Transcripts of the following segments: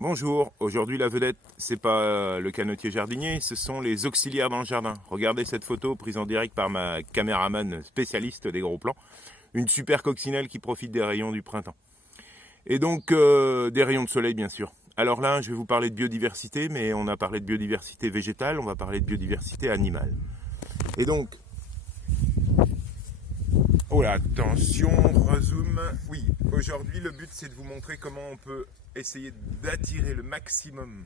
Bonjour, aujourd'hui la vedette, c'est pas le canotier jardinier, ce sont les auxiliaires dans le jardin. Regardez cette photo prise en direct par ma caméraman spécialiste des gros plans. Une super coccinelle qui profite des rayons du printemps. Et donc des rayons de soleil bien sûr. Alors là, je vais vous parler de biodiversité, mais on a parlé de biodiversité végétale, on va parler de biodiversité animale. Et donc, oh là, attention, rezoom. Oui, aujourd'hui le but c'est de vous montrer comment on peut essayer d'attirer le maximum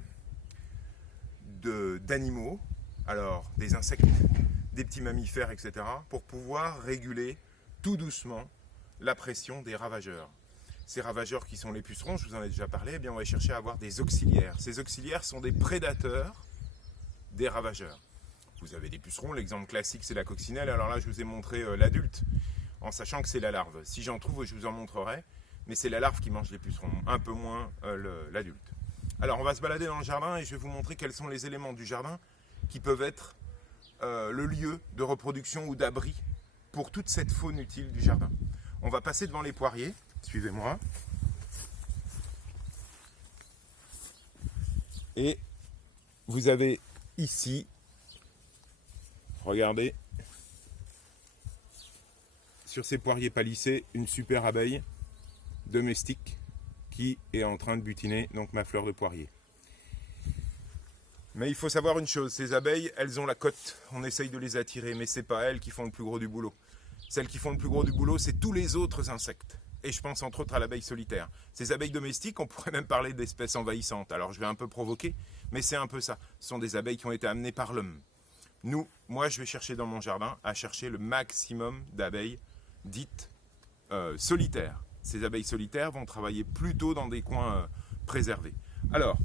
d'animaux, alors des insectes, des petits mammifères, etc., pour pouvoir réguler tout doucement la pression des ravageurs. Ces ravageurs qui sont les pucerons, je vous en ai déjà parlé, eh bien on va chercher à avoir des auxiliaires. Ces auxiliaires sont des prédateurs des ravageurs. Vous avez des pucerons, l'exemple classique c'est la coccinelle, alors là je vous ai montré l'adulte, en sachant que c'est la larve. Si j'en trouve, je vous en montrerai, mais c'est la larve qui mange les pucerons, un peu moins l'adulte. Alors on va se balader dans le jardin et je vais vous montrer quels sont les éléments du jardin qui peuvent être le lieu de reproduction ou d'abri pour toute cette faune utile du jardin. On va passer devant les poiriers, suivez-moi. Et vous avez ici, regardez, sur ces poiriers palissés, une super abeille domestique qui est en train de butiner donc ma fleur de poirier. Mais il faut savoir une chose, ces abeilles, elles ont la cote, on essaye de les attirer, mais c'est pas elles qui font le plus gros du boulot. Celles qui font le plus gros du boulot, c'est tous les autres insectes. Et je pense entre autres à l'abeille solitaire. Ces abeilles domestiques, on pourrait même parler d'espèces envahissantes. Alors je vais un peu provoquer, mais c'est un peu ça. Ce sont des abeilles qui ont été amenées par l'homme. Moi je vais chercher dans mon jardin à chercher le maximum d'abeilles dites solitaires. Ces abeilles solitaires vont travailler plutôt dans des coins préservés. Alors,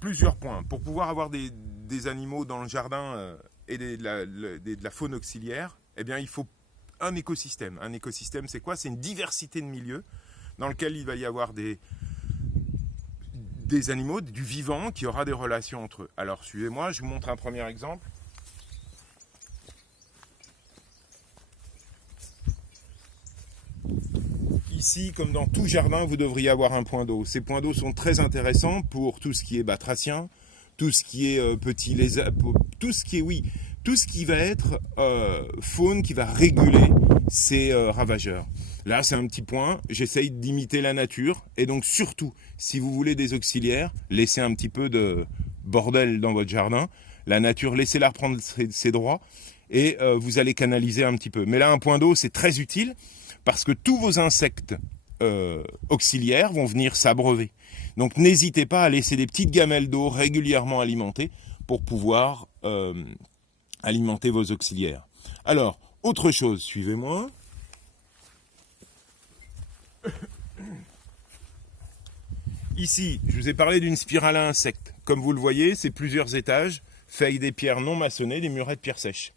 plusieurs points. Pour pouvoir avoir des animaux dans le jardin et de la faune auxiliaire, eh bien, il faut un écosystème. Un écosystème, c'est quoi? C'est une diversité de milieux dans lequel il va y avoir des animaux, du vivant, qui aura des relations entre eux. Alors, suivez-moi, je vous montre un premier exemple. Ici, comme dans tout jardin, vous devriez avoir un point d'eau. Ces points d'eau sont très intéressants pour tout ce qui est batracien, tout ce qui est petit lézard, tout ce qui va être faune qui va réguler ces ravageurs. Là, c'est un petit point. J'essaye d'imiter la nature. Et donc, surtout, si vous voulez des auxiliaires, laissez un petit peu de bordel dans votre jardin. La nature, laissez-la reprendre ses droits. Et vous allez canaliser un petit peu. Mais là, un point d'eau, c'est très utile parce que tous vos insectes auxiliaires vont venir s'abreuver. Donc n'hésitez pas à laisser des petites gamelles d'eau régulièrement alimentées pour pouvoir alimenter vos auxiliaires. Alors, autre chose, suivez-moi. Ici, je vous ai parlé d'une spirale à insectes. Comme vous le voyez, c'est plusieurs étages, faits avec des pierres non maçonnées, des murets de pierres sèches.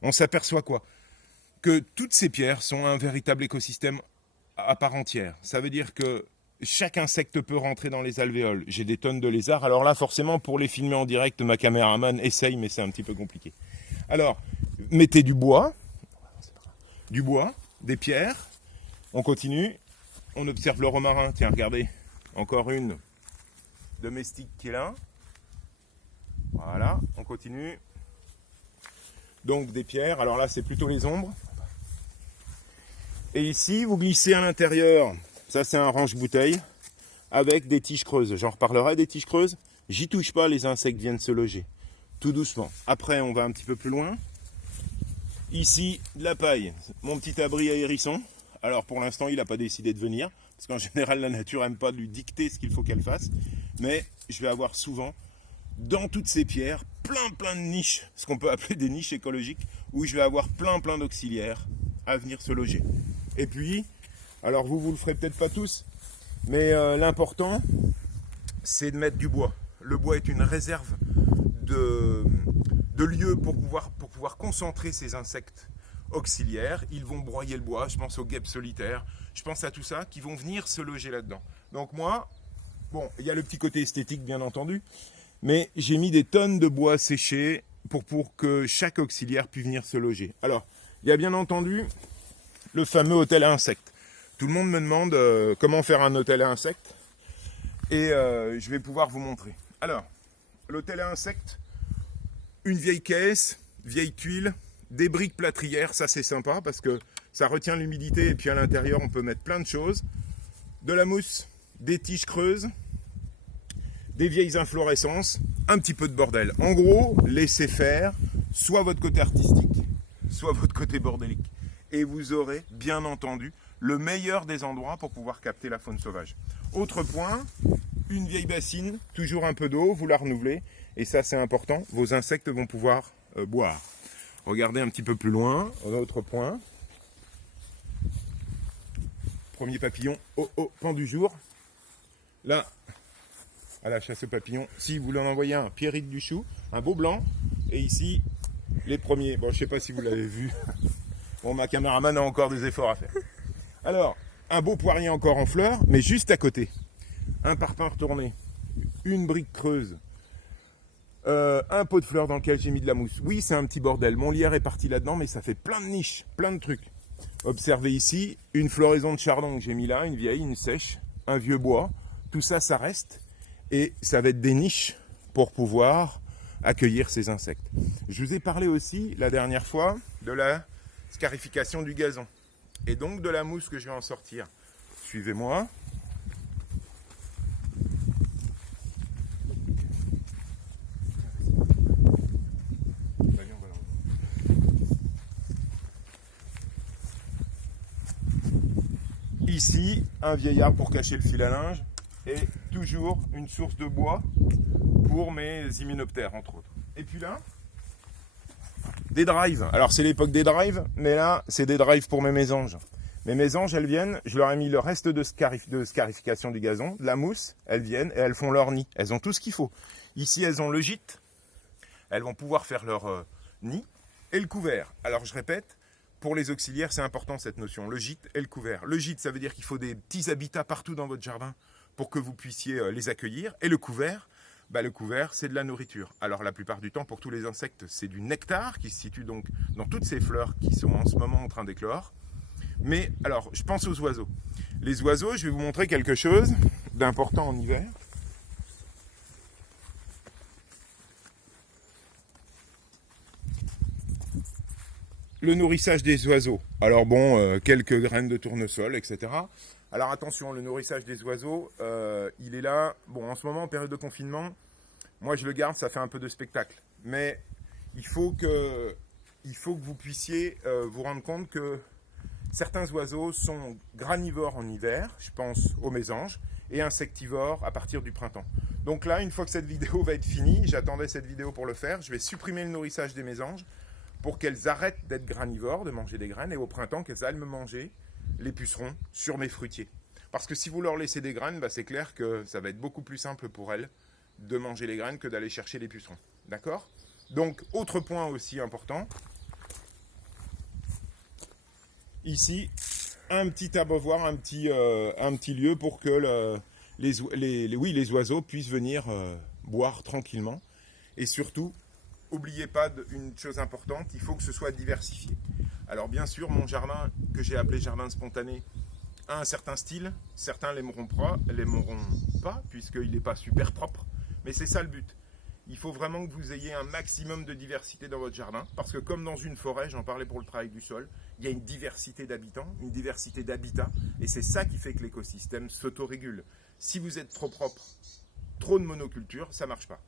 On s'aperçoit quoi? Que toutes ces pierres sont un véritable écosystème à part entière. Ça veut dire que chaque insecte peut rentrer dans les alvéoles. J'ai des tonnes de lézards. Alors là, forcément, pour les filmer en direct, ma caméraman essaye, mais c'est un petit peu compliqué. Alors, mettez du bois, des pierres. On continue. On observe le romarin. Tiens, regardez. Encore une domestique qui est là. Voilà, on continue. Donc des pierres. Alors là, c'est plutôt les ombres. Et ici, vous glissez à l'intérieur, ça c'est un range-bouteille, avec des tiges creuses. J'en reparlerai des tiges creuses. J'y touche pas, les insectes viennent se loger. Tout doucement. Après, on va un petit peu plus loin. Ici, de la paille. Mon petit abri à hérisson. Alors pour l'instant, il n'a pas décidé de venir. Parce qu'en général, la nature n'aime pas lui dicter ce qu'il faut qu'elle fasse. Mais je vais avoir souvent, dans toutes ces pierres, plein de niches. Ce qu'on peut appeler des niches écologiques. Où je vais avoir plein d'auxiliaires à venir se loger. Et puis, alors vous le ferez peut-être pas tous, mais l'important, c'est de mettre du bois. Le bois est une réserve de lieux pour pouvoir concentrer ces insectes auxiliaires. Ils vont broyer le bois, je pense aux guêpes solitaires, je pense à tout ça, qui vont venir se loger là-dedans. Donc moi, bon, il y a le petit côté esthétique bien entendu, mais j'ai mis des tonnes de bois séché pour que chaque auxiliaire puisse venir se loger. Alors, il y a bien entendu le fameux hôtel à insectes. Tout le monde me demande comment faire un hôtel à insectes. Et je vais pouvoir vous montrer. Alors, l'hôtel à insectes, une vieille caisse, vieille tuile, des briques plâtrières, ça c'est sympa parce que ça retient l'humidité et puis à l'intérieur on peut mettre plein de choses. De la mousse, des tiges creuses, des vieilles inflorescences, un petit peu de bordel. En gros, laissez faire soit votre côté artistique, soit votre côté bordélique. Et vous aurez, bien entendu, le meilleur des endroits pour pouvoir capter la faune sauvage. Autre point, une vieille bassine, toujours un peu d'eau, vous la renouvelez. Et ça, c'est important, vos insectes vont pouvoir boire. Regardez un petit peu plus loin, autre point. Premier papillon, pan du jour. Là, à la chasse aux papillons, si vous voulez en envoyer un, Pierrick du Chou, un beau blanc. Et ici, les premiers. Bon, je ne sais pas si vous l'avez vu. Bon, ma caméraman a encore des efforts à faire. Alors, un beau poirier encore en fleurs, mais juste à côté. Un parpaing retourné, une brique creuse, un pot de fleurs dans lequel j'ai mis de la mousse. Oui, c'est un petit bordel. Mon lierre est parti là-dedans, mais ça fait plein de niches, plein de trucs. Observez ici, une floraison de chardon que j'ai mis là, une vieille, une sèche, un vieux bois. Tout ça, ça reste. Et ça va être des niches pour pouvoir accueillir ces insectes. Je vous ai parlé aussi, la dernière fois, de la scarification du gazon. Et donc de la mousse que je vais en sortir. Suivez-moi. Ici, un vieil arbre pour cacher le fil à linge et toujours une source de bois pour mes hyménoptères, entre autres. Et puis là, des drives. Alors, c'est l'époque des drives, mais là, c'est des drives pour mes mésanges. Mes mésanges, elles viennent, je leur ai mis le reste de scarification du gazon, de la mousse, elles viennent et elles font leur nid. Elles ont tout ce qu'il faut. Ici, elles ont le gîte. Elles vont pouvoir faire leur nid et le couvert. Alors, je répète, pour les auxiliaires, c'est important cette notion, le gîte et le couvert. Le gîte, ça veut dire qu'il faut des petits habitats partout dans votre jardin pour que vous puissiez les accueillir. Et le couvert, c'est de la nourriture. Alors la plupart du temps, pour tous les insectes, c'est du nectar qui se situe donc dans toutes ces fleurs qui sont en ce moment en train d'éclore. Mais alors, je pense aux oiseaux. Les oiseaux, je vais vous montrer quelque chose d'important en hiver. Le nourrissage des oiseaux. Alors bon, quelques graines de tournesol, etc. Alors attention, le nourrissage des oiseaux, il est là. Bon, en ce moment, en période de confinement, moi je le garde, ça fait un peu de spectacle. Mais il faut que vous puissiez vous rendre compte que certains oiseaux sont granivores en hiver, je pense aux mésanges, et insectivores à partir du printemps. Donc là, une fois que cette vidéo va être finie, j'attendais cette vidéo pour le faire, je vais supprimer le nourrissage des mésanges pour qu'elles arrêtent d'être granivores, de manger des graines, et au printemps, qu'elles aillent me manger les pucerons sur mes fruitiers. Parce que si vous leur laissez des graines, c'est clair que ça va être beaucoup plus simple pour elles de manger les graines que d'aller chercher les pucerons. D'accord ? Donc, autre point aussi important. Ici, un petit abreuvoir, un petit lieu pour que les oiseaux puissent venir boire tranquillement. Et surtout, n'oubliez pas une chose importante, il faut que ce soit diversifié. Alors bien sûr, mon jardin, que j'ai appelé jardin spontané, a un certain style. Certains l'aimeront pas, puisqu'il n'est pas super propre. Mais c'est ça le but. Il faut vraiment que vous ayez un maximum de diversité dans votre jardin, parce que comme dans une forêt, j'en parlais pour le travail du sol, il y a une diversité d'habitants, une diversité d'habitats, et c'est ça qui fait que l'écosystème s'autorégule. Si vous êtes trop propre, trop de monoculture, ça ne marche pas.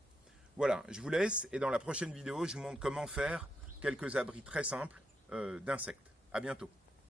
Voilà, je vous laisse, et dans la prochaine vidéo, je vous montre comment faire quelques abris très simples d'insectes. À bientôt.